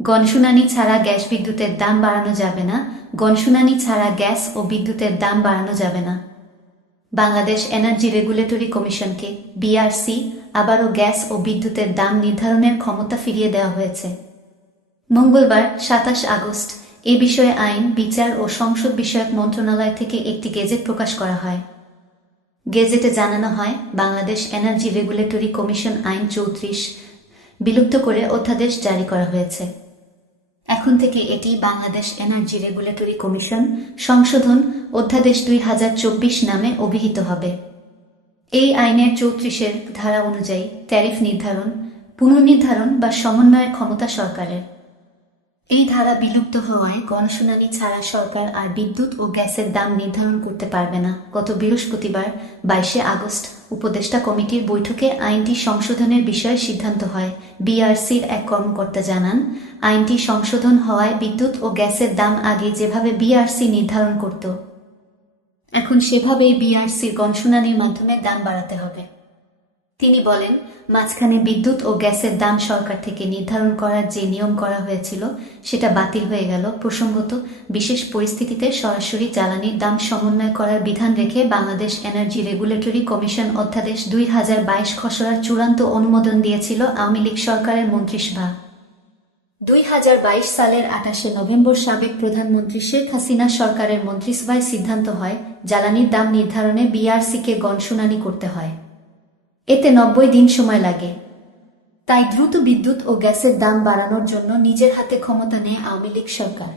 গণশুনানি ছাড়া গ্যাস বিদ্যুতের দাম বাড়ানো যাবে না। গণশুনানি ছাড়া গ্যাস ও বিদ্যুতের দাম বাড়ানো যাবে না। বাংলাদেশ এনার্জি রেগুলেটরি কমিশনকে বিআরসি আবারও গ্যাস ও বিদ্যুতের দাম নির্ধারণের ক্ষমতা ফিরিয়ে দেওয়া হয়েছে। মঙ্গলবার ২৭ আগস্ট এ বিষয়ে আইন, বিচার ও সংসদ বিষয়ক মন্ত্রণালয় থেকে একটি গেজেট প্রকাশ করা হয়। গেজেটে জানানো হয়, বাংলাদেশ এনার্জি রেগুলেটরি কমিশন আইন ৩৪ বিলুপ্ত করে অধ্যাদেশ জারি করা হয়েছে। এখন থেকে এটি বাংলাদেশ এনার্জি রেগুলেটরি কমিশন সংশোধন অধ্যাদেশ ২০২৪ নামে অভিহিত হবে। এই আইনের ৩৪-এর ধারা অনুযায়ী ট্যারিফ নির্ধারণ, পুনর্নির্ধারণ বা সমন্বয়ের ক্ষমতা সরকারের। এই ধারা বিলুপ্ত হওয়ায় গণশুনানি ছাড়া সরকার আর বিদ্যুৎ ও গ্যাসের দাম নির্ধারণ করতে পারবে না। গত বৃহস্পতিবার ২২ আগস্ট উপদেষ্টা কমিটির বৈঠকে আইনটি সংশোধনের বিষয়ে সিদ্ধান্ত হয়। বিআরসির এক কর্মকর্তা জানান, আইনটি সংশোধন হওয়ায় বিদ্যুৎ ও গ্যাসের দাম আগে যেভাবে বিআরসি নির্ধারণ করত, এখন সেভাবেই বিআরসির গণশুনানির মাধ্যমে দাম বাড়াতে হবে। তিনি বলেন, মাঝখানে বিদ্যুৎ ও গ্যাসের দাম সরকার থেকে নির্ধারণ করার যে নিয়ম করা হয়েছিল সেটা বাতিল হয়ে গেল। প্রসঙ্গত, বিশেষ পরিস্থিতিতে সরাসরি জ্বালানির দাম সমন্বয় করার বিধান রেখে বাংলাদেশ এনার্জি রেগুলেটরি কমিশন অধ্যাদেশ ২০২২ খসড়ার চূড়ান্ত অনুমোদন দিয়েছিল আওয়ামী লীগ সরকারের মন্ত্রিসভা। ২০২২ সালের ২৮ নভেম্বর সাবেক প্রধানমন্ত্রী শেখ হাসিনা সরকারের মন্ত্রিসভায় সিদ্ধান্ত হয়, জ্বালানির দাম নির্ধারণে বিআরসিকে গণশুনানি করতে হয়। এতে ৯০ দিন সময় লাগে। তাই দ্রুত বিদ্যুৎ ও গ্যাসের দাম বাড়ানোর জন্য নিজের হাতে ক্ষমতা নেয় আওয়ামী লীগ সরকার।